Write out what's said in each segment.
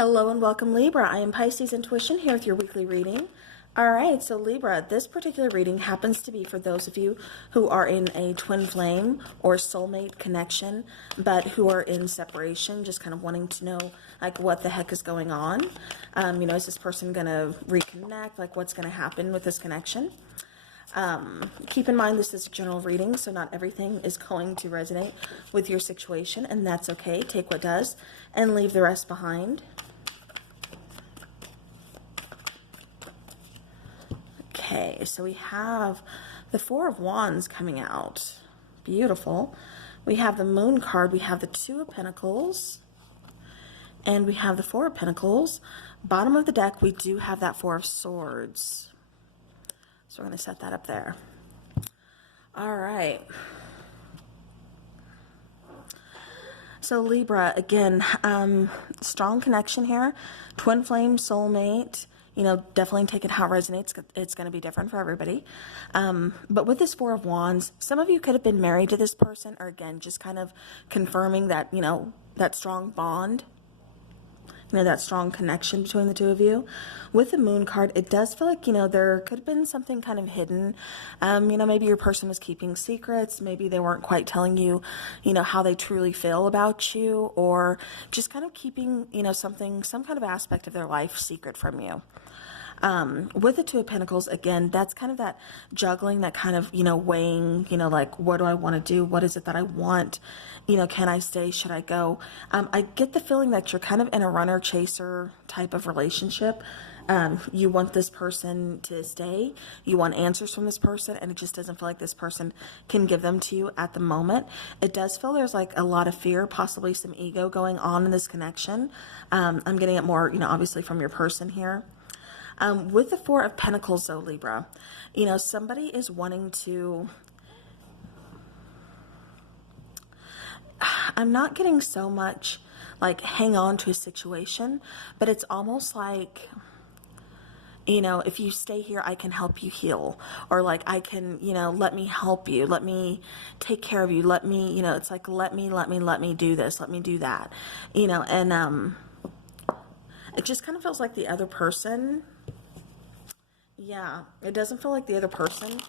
Hello and welcome, Libra. I am Pisces Intuition here with your weekly reading. Alright, so Libra, this particular reading happens to be for those of you who are in a twin flame or soulmate connection, but who are in separation, just kind of wanting to know, like, what the heck is going on. Is this person going to reconnect? Like, what's going to happen with this connection? Keep in mind this is a general reading, so not everything is going to resonate with your situation, and that's okay. Take what does and leave the rest behind. Okay, so we have the Four of Wands coming out. Beautiful. We have the Moon card. We have the Two of Pentacles. And we have the Four of Pentacles. Bottom of the deck, we do have that Four of Swords. So we're going to set that up there. All right. So Libra, again, strong connection here. Twin flame, soulmate. Definitely take it how it resonates. It's going to be different for everybody. But with this Four of Wands, some of you could have been married to this person, or again, just kind of confirming that, that strong bond, that strong connection between the two of you. With the Moon card, it does feel like, there could have been something kind of hidden. Maybe your person was keeping secrets. Maybe they weren't quite telling you, how they truly feel about you, or just kind of keeping, some kind of aspect of their life secret from you. With the Two of Pentacles, again, that's kind of that juggling, that kind of, weighing, like, what do I want to do? What is it that I want? Can I stay? Should I go? I get the feeling that you're kind of in a runner-chaser type of relationship. You want this person to stay. You want answers from this person, and it just doesn't feel like this person can give them to you at the moment. It does feel there's like a lot of fear, possibly some ego going on in this connection. I'm getting it more, obviously from your person here. With the Four of Pentacles, though, Libra, somebody is wanting to... I'm not getting so much, like, hang on to a situation, but it's almost like, if you stay here, I can help you heal. Or, like, I can, let me help you. Let me take care of you. Let me, it's like, let me do this. Let me do that. And it just kind of feels like the other person... Yeah, it doesn't feel like the other person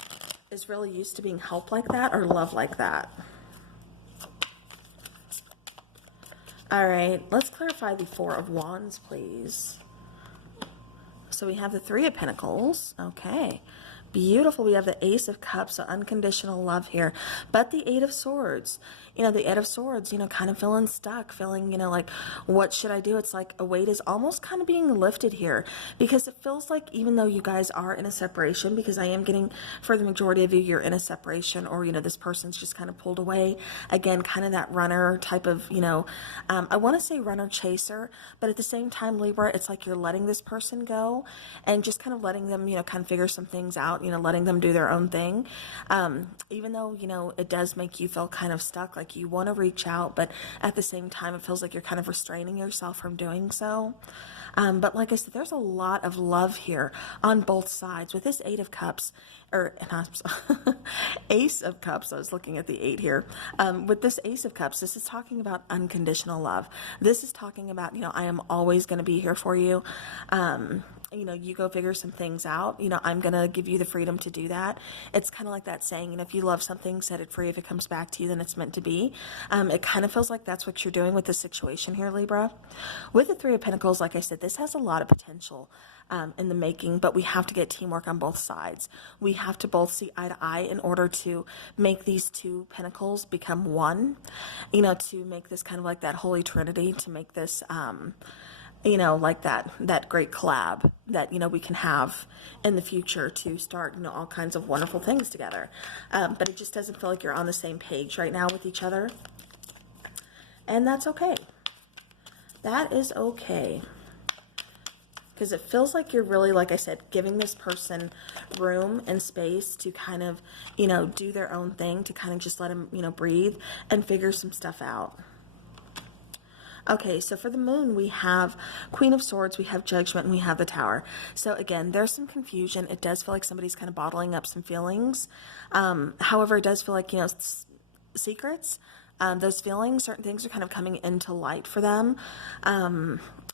is really used to being helped like that or loved like that. All right, let's clarify the Four of Wands, please. So we have the Three of Pentacles. Okay, beautiful. We have the Ace of Cups, so unconditional love here. But the Eight of Swords, the Eight of Swords, kind of feeling stuck, feeling, like, what should I do? It's like a weight is almost kind of being lifted here, because it feels like even though you guys are in a separation, because I am getting, for the majority of you, you're in a separation, or, this person's just kind of pulled away. Again, kind of that runner type of, I want to say runner chaser, but at the same time, Libra, it's like you're letting this person go and just kind of letting them, kind of figure some things out, letting them do their own thing. Even though, it does make you feel kind of stuck, like you want to reach out, but at the same time, it feels like you're kind of restraining yourself from doing so. But like I said, there's a lot of love here on both sides. With this Eight of Cups, Ace of Cups, I was looking at the 8 here. With this Ace of Cups, this is talking about unconditional love. This is talking about, I am always going to be here for you. You go figure some things out. I'm going to give you the freedom to do that. It's kind of like that saying, if you love something, set it free. If it comes back to you, then it's meant to be. It kind of feels like that's what you're doing with the situation here, Libra. With the Three of Pentacles, like I said, this has a lot of potential in the making, but we have to get teamwork on both sides. We have to both see eye to eye in order to make these two pentacles become one, to make this kind of like that holy trinity, to make this... like that great collab that, we can have in the future to start, all kinds of wonderful things together. But it just doesn't feel like you're on the same page right now with each other. And that's okay. That is okay. Because it feels like you're really, like I said, giving this person room and space to kind of, do their own thing, to kind of just let them, breathe and figure some stuff out. Okay, so for the Moon, we have Queen of Swords, we have Judgment, and we have the Tower. So again, there's some confusion. It does feel like somebody's kind of bottling up some feelings. However, it does feel like, secrets, those feelings, certain things are kind of coming into light for them.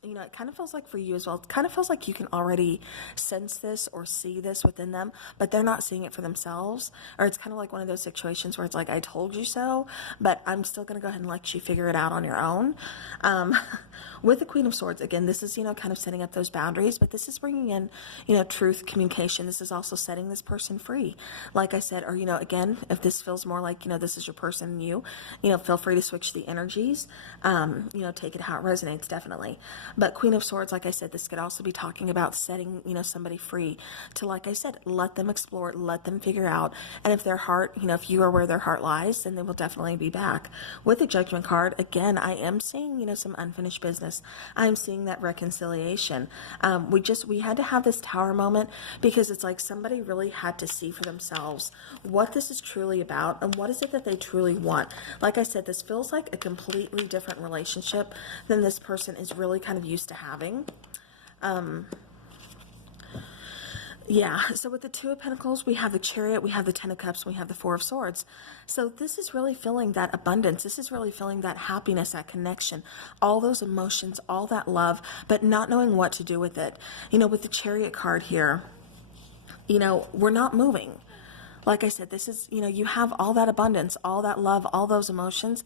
you know, it kind of feels like for you as well, it kind of feels like you can already sense this or see this within them, but they're not seeing it for themselves. Or it's kind of like one of those situations where it's like, I told you so, but I'm still going to go ahead and let you figure it out on your own. With the Queen of Swords, again, this is, you know, kind of setting up those boundaries, but this is bringing in, you know, truth, communication. This is also setting this person free. Like I said, or, you know, again, if this feels more like, you know, this is your person and you know, feel free to switch the energies, you know, take it how it resonates, definitely. But Queen of Swords, like I said, this could also be talking about setting, you know, somebody free to, like I said, let them explore, let them figure out. And if their heart, you know, if you are where their heart lies, then they will definitely be back. With the Judgment card, again, I am seeing, you know, some unfinished business. I'm seeing that reconciliation. We had to have this Tower moment because it's like somebody really had to see for themselves what this is truly about and what is it that they truly want. Like I said, this feels like a completely different relationship than this person is really kind of used to having. Yeah, so with the Two of Pentacles, we have the Chariot, we have the Ten of Cups, we have the Four of Swords. So this is really feeling that abundance. This is really feeling that happiness, that connection, all those emotions, all that love, but not knowing what to do with it. You know, with the Chariot card here, you know, we're not moving. Like I said, this is, you know, you have all that abundance, all that love, all those emotions,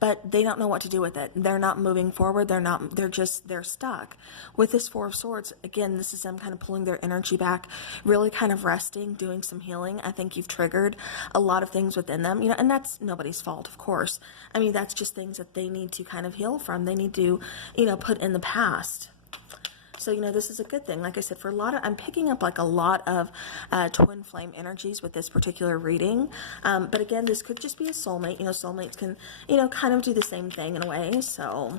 but they don't know what to do with it. They're not moving forward. They're stuck. With this Four of Swords, again, this is them kind of pulling their energy back, really kind of resting, doing some healing. I think you've triggered a lot of things within them, you know, and that's nobody's fault, of course. I mean, that's just things that they need to kind of heal from. They need to, you know, put in the past. So, you know, this is a good thing. Like I said, for a lot of, I'm picking up like a lot of twin flame energies with this particular reading. But again, this could just be a soulmate. You know, soulmates can, you know, kind of do the same thing in a way. So,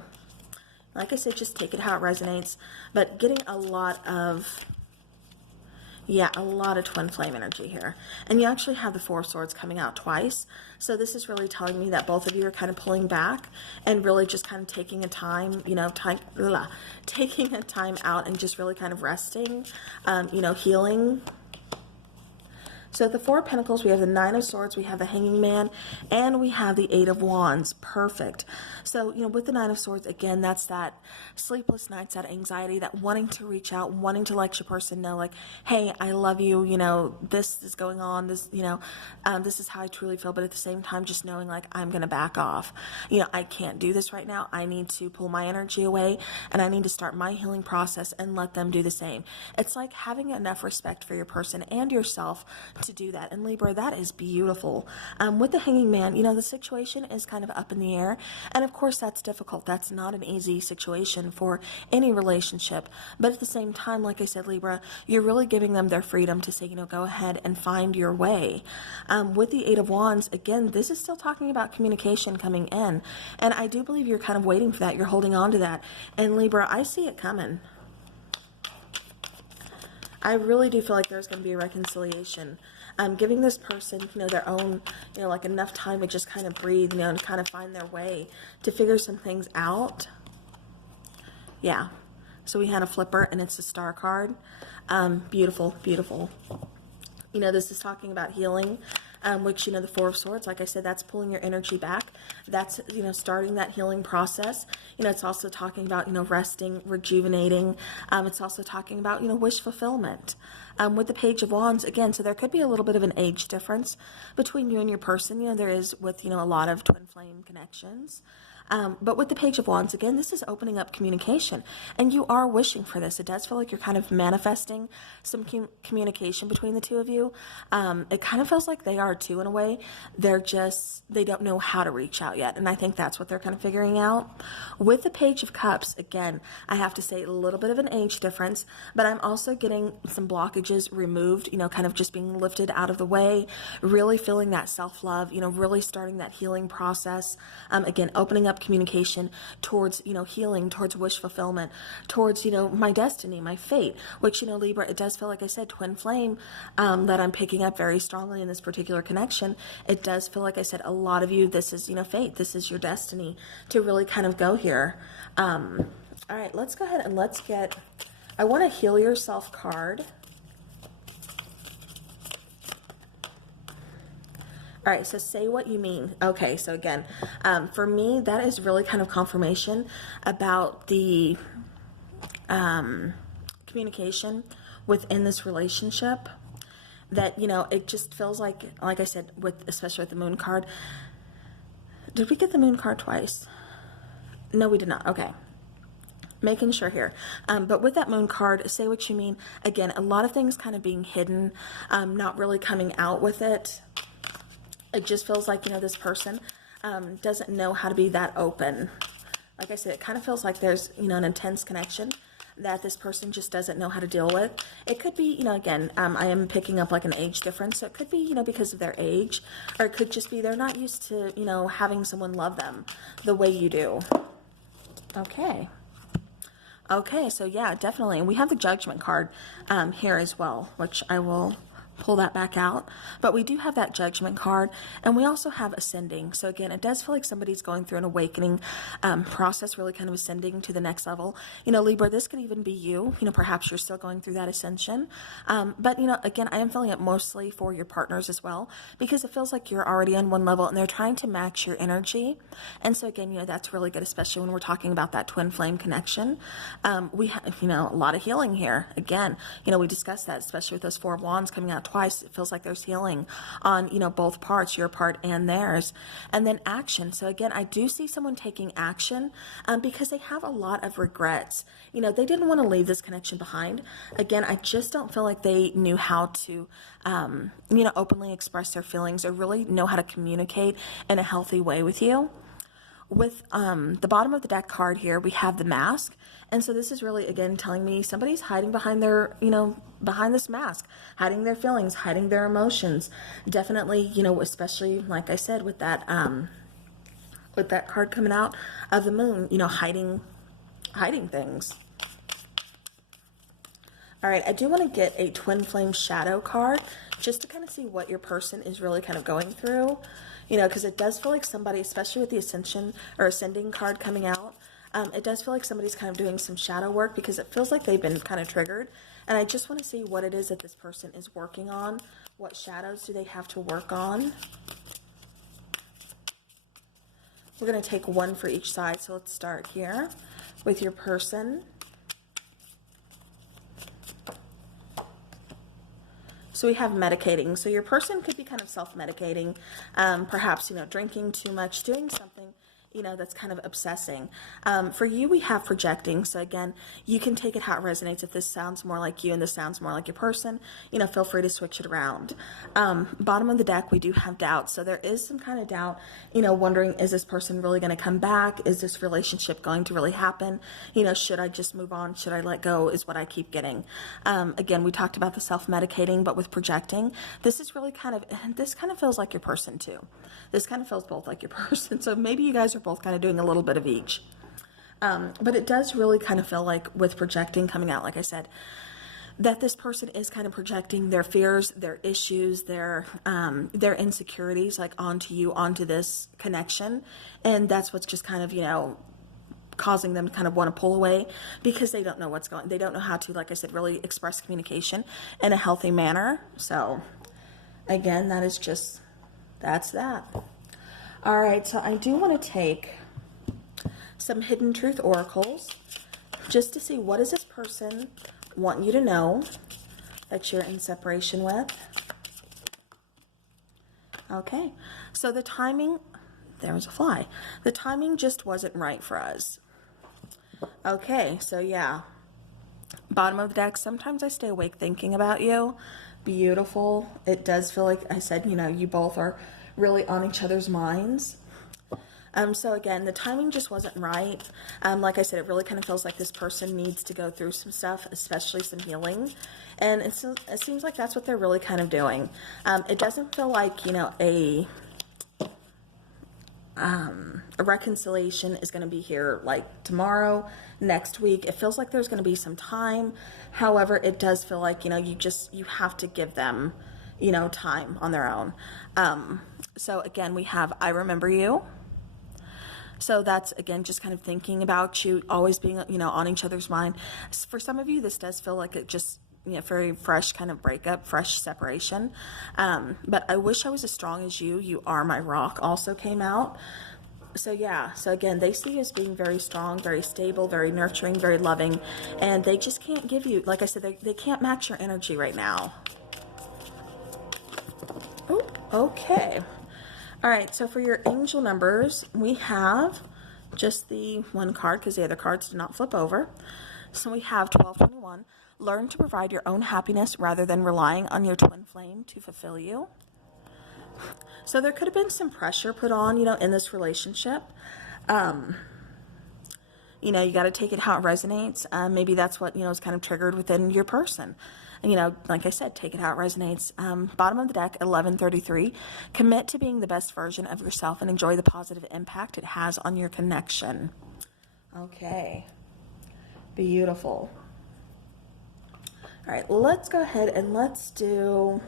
like I said, just take it how it resonates. But getting a lot of, yeah, a lot of twin flame energy here. And you actually have the Four of Swords coming out twice. So this is really telling me that both of you are kind of pulling back and really just kind of taking a time, you know, taking a time out and just really kind of resting, you know, healing. So the Four of Pentacles, we have the Nine of Swords, we have the Hanging Man, and we have the Eight of Wands. Perfect. So, you know, with the Nine of Swords, again, that's that sleepless nights, that anxiety, that wanting to reach out, wanting to let your person know, like, hey, I love you, you know, this is going on, this, you know, this is how I truly feel, but at the same time, just knowing, like, I'm going to back off. You know, I can't do this right now. I need to pull my energy away, and I need to start my healing process and let them do the same. It's like having enough respect for your person and yourself to do that. And Libra, that is beautiful. With the Hanging Man, you know, the situation is kind of up in the air, and of course that's difficult. That's not an easy situation for any relationship, but at the same time, like I said, Libra, you're really giving them their freedom to say, you know, go ahead and find your way. With the Eight of Wands, again, this is still talking about communication coming in, and I do believe you're kind of waiting for that. You're holding on to that, and Libra, I see it coming. I really do feel like there's going to be a reconciliation. Giving this person, you know, their own, you know, like enough time to just kind of breathe, you know, and kind of find their way to figure some things out. Yeah. So we had a flipper and it's a Star card. Beautiful, beautiful. You know, this is talking about healing. Which, you know, the Four of Swords, like I said, that's pulling your energy back. That's, you know, starting that healing process. You know, it's also talking about, you know, resting, rejuvenating. It's also talking about, you know, wish fulfillment. With the Page of Wands, again, so there could be a little bit of an age difference between you and your person. You know, there is with, you know, a lot of twin flame connections. But with the Page of Wands, again, this is opening up communication, and you are wishing for this. It does feel like you're kind of manifesting some communication between the two of you. It kind of feels like they are too, in a way. They don't know how to reach out yet, and I think that's what they're kind of figuring out. With the Page of Cups, again, I have to say a little bit of an age difference, but I'm also getting some blockages removed, you know, kind of just being lifted out of the way, really feeling that self-love, you know, really starting that healing process. Again, opening up communication towards, you know, healing, towards wish fulfillment, towards, you know, my destiny, my fate, which, you know, Libra, it does feel, like I said, twin flame, that I'm picking up very strongly in this particular connection. It does feel, like I said, a lot of you, this is, you know, fate. This is your destiny to really kind of go here. All right, let's go ahead and let's get, I want a Heal Yourself card. All right, so say what you mean. Okay, so again, for me, that is really kind of confirmation about the communication within this relationship, that, you know, it just feels like I said, especially with the moon card. Did we get the moon card twice? No, we did not. Okay. Making sure here. But with that moon card, say what you mean. Again, a lot of things kind of being hidden, not really coming out with it. It just feels like, you know, this person doesn't know how to be that open. Like I said, it kind of feels like there's, you know, an intense connection that this person just doesn't know how to deal with. It could be, you know, again, I am picking up like an age difference. So it could be, you know, because of their age, or it could just be they're not used to, you know, having someone love them the way you do. Okay. Okay, so yeah, definitely. And we have the Judgment card here as well, which I will pull that back out. But we do have that Judgment card, and we also have Ascending. So again, it does feel like somebody's going through an awakening process, really kind of ascending to the next level. You know, Libra, this could even be you. You know, perhaps you're still going through that ascension. But, you know, again, I am feeling it mostly for your partners as well, because it feels like you're already on one level and they're trying to match your energy. And so again, you know, that's really good, especially when we're talking about that twin flame connection. We have, you know, a lot of healing here. Again, you know, we discussed that, especially with those 4 of Wands coming out twice. It feels like there's healing on, you know, both parts, your part and theirs. And then action. So again, I do see someone taking action because they have a lot of regrets. You know, they didn't want to leave this connection behind. Again, I just don't feel like they knew how to, you know, openly express their feelings or really know how to communicate in a healthy way with you. With the bottom of the deck card here, we have the Mask. And so this is really, again, telling me somebody's hiding behind their, you know, behind this mask, hiding their feelings, hiding their emotions. Definitely, you know, especially, like I said, with that card coming out of the Moon, you know, hiding things. All right, I do want to get a Twin Flame Shadow card just to kind of see what your person is really kind of going through. You know, because it does feel like somebody, especially with the Ascension or Ascending card coming out, it does feel like somebody's kind of doing some shadow work because it feels like they've been kind of triggered. And I just want to see what it is that this person is working on. What shadows do they have to work on? We're going to take one for each side. So let's start here with your person. So we have medicating. So your person could be kind of self-medicating, perhaps, you know, drinking too much, doing something, you know, that's kind of obsessing. For you, we have projecting. So again, you can take it how it resonates. If this sounds more like you and this sounds more like your person, you know, feel free to switch it around. Bottom of the deck, we do have doubt. So there is some kind of doubt, you know, wondering, is this person really going to come back? Is this relationship going to really happen? You know, should I just move on? Should I let go? Is what I keep getting. Again, we talked about the self-medicating, but with projecting, this is really kind of, this kind of feels like your person too. This kind of feels both like your person. So maybe you guys are both kind of doing a little bit of each. But it does really kind of feel like with projecting coming out, like I said, that this person is kind of projecting their fears, their issues, their insecurities, like onto you, onto this connection. And that's what's just kind of, you know, causing them to kind of want to pull away because they don't know what's going, they don't know how to, like I said, really express communication in a healthy manner. So again, that is just, that's that. All right, so I do want to take some Hidden Truth Oracles just to see what does this person want you to know that you're in separation with. Okay, so the timing, there was a fly. The timing just wasn't right for us. Okay, so yeah. Bottom of the deck, sometimes I stay awake thinking about you. Beautiful. It does feel like I said, you know, you both are really on each other's minds. So again, the timing just wasn't right. Like I said, it really kind of feels like this person needs to go through some stuff, especially some healing. And it seems like that's what they're really kind of doing. It doesn't feel like, you know, a reconciliation is going to be here like tomorrow, next week. It feels like there's going to be some time. However, it does feel like, you know, you have to give them, you know, time on their own. So again, we have I remember you. So that's, again, just kind of thinking about you, always being, you know, on each other's mind. For some of you, this does feel like it just, you know, very fresh kind of breakup, fresh separation. But I wish I was as strong as you. You are my rock also came out. So yeah, so again, they see you as being very strong, very stable, very nurturing, very loving, and they just can't give you, like I said, they can't match your energy right now. Oh, okay. All right, so for your angel numbers, we have just the one card because the other cards did not flip over. So we have 1221. Learn to provide your own happiness rather than relying on your twin flame to fulfill you. So there could have been some pressure put on, in this relationship. You got to take it how it resonates. Maybe that's what, is kind of triggered within your person. And, like I said, take it how it resonates. Bottom of the deck, 1133. Commit to being the best version of yourself and enjoy the positive impact it has on your connection. Okay. Beautiful. All right, let's go ahead and let's do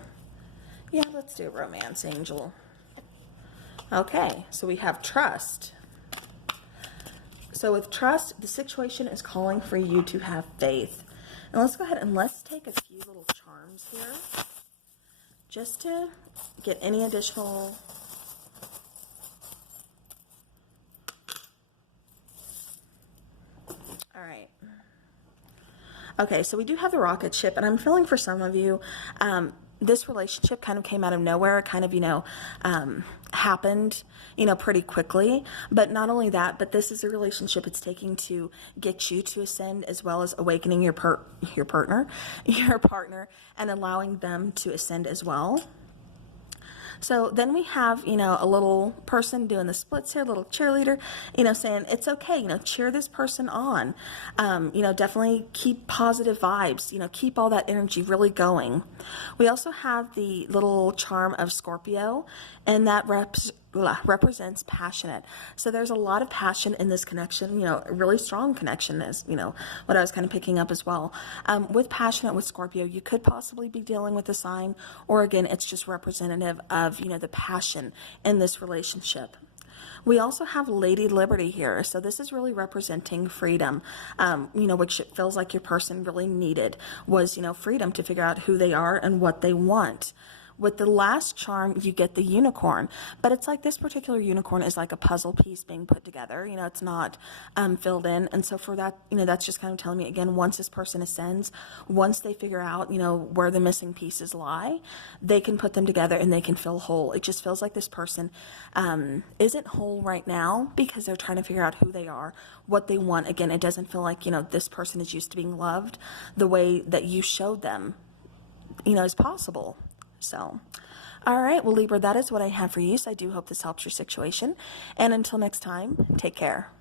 romance angel. Okay, so we have trust. So with trust, the situation is calling for you to have faith. And let's go ahead and let's take a few little charms here just to get any additional. All right. Okay, so we do have the rocket ship, and I'm feeling for some of you, this relationship kind of came out of nowhere, kind of, happened, pretty quickly. But not only that, but this is a relationship it's taking to get you to ascend, as well as awakening your partner, and allowing them to ascend as well. So then we have, a little person doing the splits here, a little cheerleader, saying it's okay, cheer this person on. Definitely keep positive vibes, keep all that energy really going. We also have the little charm of Scorpio, and that represents passionate. So there's a lot of passion in this connection, a really strong connection is, what I was kind of picking up as well. With passionate with Scorpio, you could possibly be dealing with a sign, or again, it's just representative of, the passion in this relationship. We also have Lady Liberty here. So this is really representing freedom, which it feels like your person really needed was, freedom to figure out who they are and what they want. With the last charm, you get the unicorn, but it's like this particular unicorn is like a puzzle piece being put together. It's not filled in. And so for that, that's just kind of telling me, again, once this person ascends, once they figure out, where the missing pieces lie, they can put them together and they can feel whole. It just feels like this person isn't whole right now because they're trying to figure out who they are, what they want. Again, it doesn't feel like, this person is used to being loved the way that you showed them, is possible. So, all right, well, Libra, that is what I have for you. So I do hope this helps your situation. And until next time, take care.